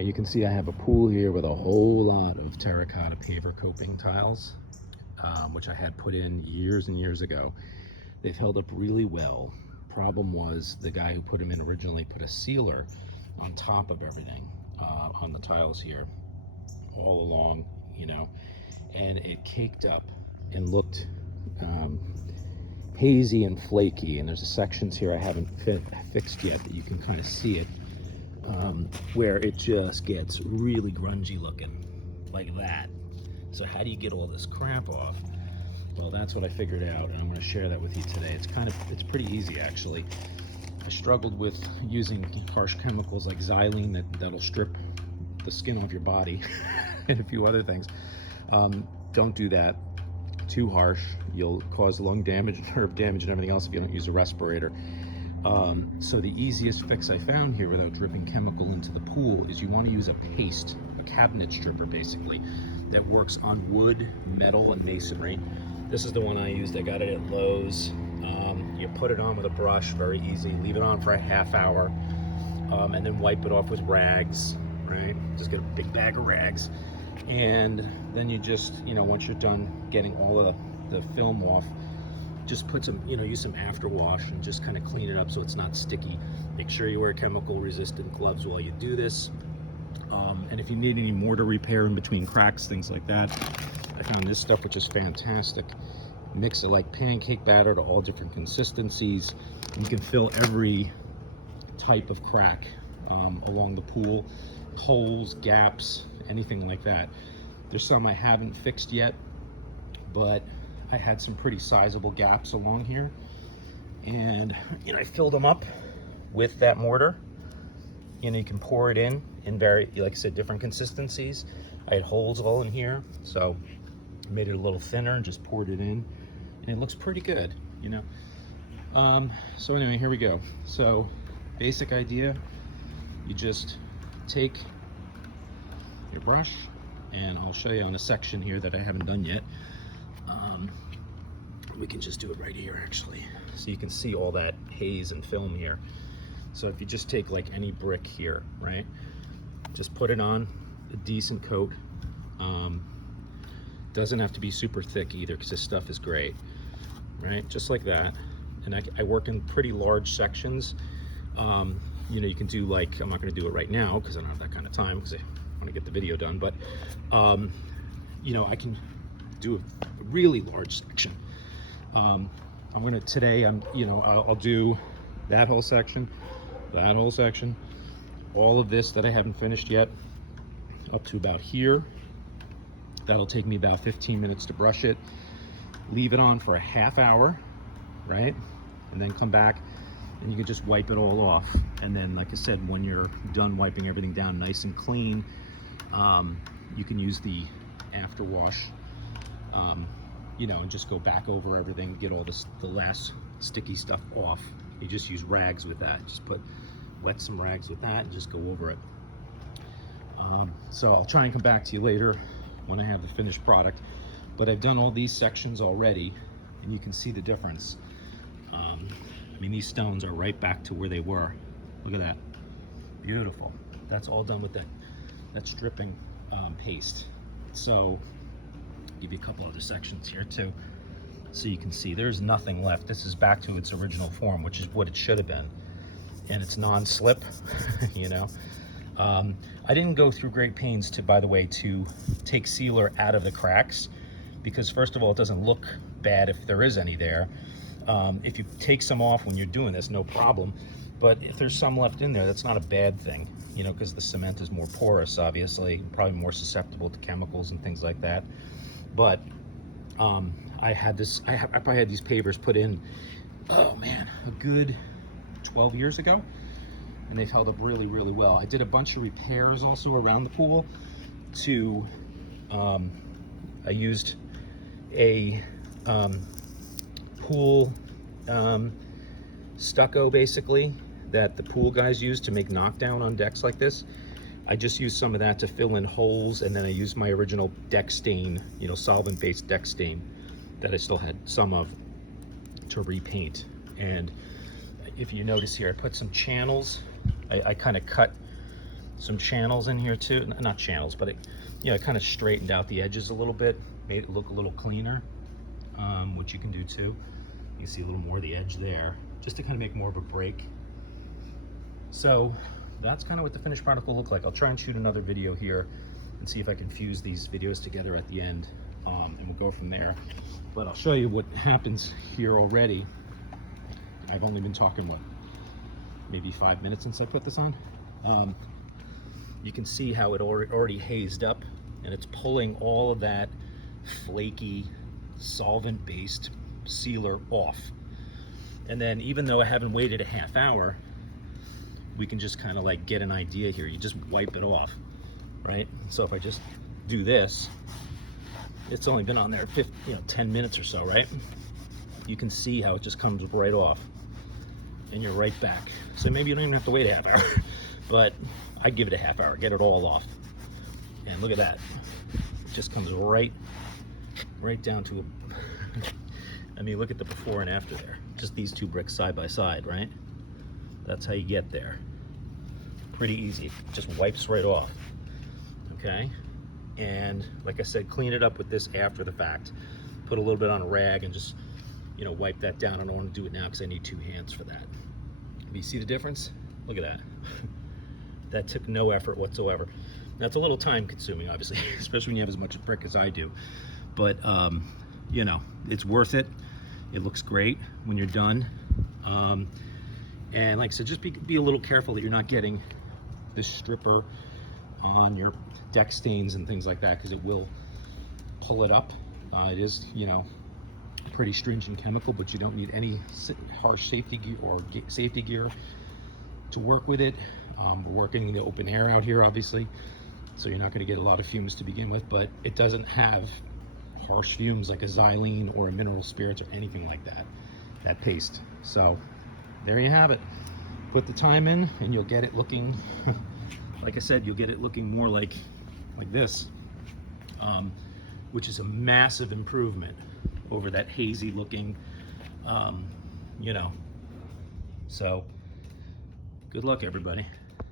right, you can see I have a pool here with a whole lot of terracotta paver coping tiles, which I had put in years and years ago. They've held up really well. Problem was, the guy who put them in originally put a sealer on top of everything, on the tiles here, all along, you know, and it caked up and looked hazy and flaky. And there's sections here I haven't fixed yet that you can kind of see it, where it just gets really grungy looking, like that. So how do you get all this crap off? Well, that's what I figured out, and I'm going to share that with you today. It's pretty easy, actually. I struggled with using harsh chemicals like xylene that'll strip the skin off your body and a few other things. Don't do that. Too harsh. You'll cause lung damage, nerve damage, and everything else if you don't use a respirator. So the easiest fix I found here without dripping chemical into the pool is you want to use a paste, a cabinet stripper basically, that works on wood, metal, and masonry. This is the one I used. I got it at Lowe's. You put it on with a brush, very easy. Leave it on for a half hour, and then wipe it off with rags, right? Just get a big bag of rags. And then you just, you know, once you're done getting all of the film off, just put some, you know, use some after wash and just kind of clean it up so it's not sticky. Make sure you wear chemical resistant gloves while you do this. And if you need any mortar repair in between cracks, things like that, I found this stuff, which is fantastic. Mix it like pancake batter to all different consistencies. You can fill every type of crack along the pool, holes, gaps, anything like that. There's some I haven't fixed yet, but I had some pretty sizable gaps along here, and you know, I filled them up with that mortar. You know, you can pour it in very, like I said, different consistencies. I had holes all in here, so I made it a little thinner and just poured it in, and it looks pretty good, you know. So anyway, here we go. So basic idea, you just take your brush, and I'll show you on a section here that I haven't done yet. We can just do it right here, actually, so you can see all that haze and film here. So if you just take like any brick here, right, just put it on a decent coat. Doesn't have to be super thick either, because this stuff is great, right? Just like that. And I work in pretty large sections. You know, you can do like, I'm not going to do it right now because I don't have that kind of time, because I want to get the video done, but you know, I can do a really large section. You know, I'll do that whole section, all of this that I haven't finished yet, up to about here. That'll take me about 15 minutes to brush it, leave it on for a half hour, right? And then come back and you can just wipe it all off. And then, like I said, when you're done wiping everything down nice and clean, you can use the after wash, you know, and just go back over everything, get all the last sticky stuff off. You just use rags with that. Just wet some rags with that and just go over it. So I'll try and come back to you later when I have the finished product. But I've done all these sections already, and you can see the difference. I mean, these stones are right back to where they were. Look at that. Beautiful. That's all done with that stripping paste. So I'll give you a couple other sections here too, so you can see there's nothing left. This is back to its original form, which is what it should have been. And it's non-slip, you know. I didn't go through great pains to, by the way, to take sealer out of the cracks, because first of all, it doesn't look bad if there is any there. If you take some off when you're doing this, no problem. But if there's some left in there, that's not a bad thing, you know, because the cement is more porous, obviously, probably more susceptible to chemicals and things like that. But I probably had these pavers put in, oh man, a good 12 years ago, and they've held up really, really well. I did a bunch of repairs also around the pool to, I used a pool stucco, basically, that the pool guys use to make knockdown on decks like this. I just used some of that to fill in holes, and then I used my original deck stain, you know, solvent-based deck stain that I still had some of, to repaint. And if you notice here, I put some channels. I kind of cut some channels in here too. Not channels, but it, you know, it kind of straightened out the edges a little bit, made it look a little cleaner, which you can do too. You can see a little more of the edge there, just to kind of make more of a break. So that's kind of what the finished product will look like. I'll try and shoot another video here and see if I can fuse these videos together at the end, and we'll go from there. But I'll show you what happens here already. I've only been talking, what, maybe 5 minutes since I put this on. You can see how it already hazed up, and it's pulling all of that flaky solvent-based sealer off. And then even though I haven't waited a half hour, we can just kind of like get an idea here. You just wipe it off, right? So if I just do this, it's only been on there 10 minutes or so, right? You can see how it just comes right off, and you're right back. So maybe you don't even have to wait a half hour, but I'd give it a half hour, get it all off. And look at that. It just comes right down to I mean, look at the before and after there. Just these two bricks side by side, right? That's how you get there. Pretty easy. Just wipes right off. Okay? And like I said, clean it up with this after the fact. Put a little bit on a rag and just, you know, wipe that down. I don't want to do it now because I need 2 hands for that. But you see the difference? Look at that. That took no effort whatsoever. Now, it's a little time consuming, obviously, especially when you have as much brick as I do. But, you know, it's worth it. It looks great when you're done. And like I said, just be a little careful that you're not getting this stripper on your deck stains and things like that, because it will pull it up. It is, you know, pretty stringent chemical, but you don't need any harsh safety gear or safety gear to work with it. We're working in the open air out here, obviously, so you're not going to get a lot of fumes to begin with, but it doesn't have harsh fumes like a xylene or a mineral spirits or anything like that paste. So there you have it. Put the time in and you'll get it looking like I said, you'll get it looking more like this, which is a massive improvement over that hazy looking, you know. So good luck, everybody.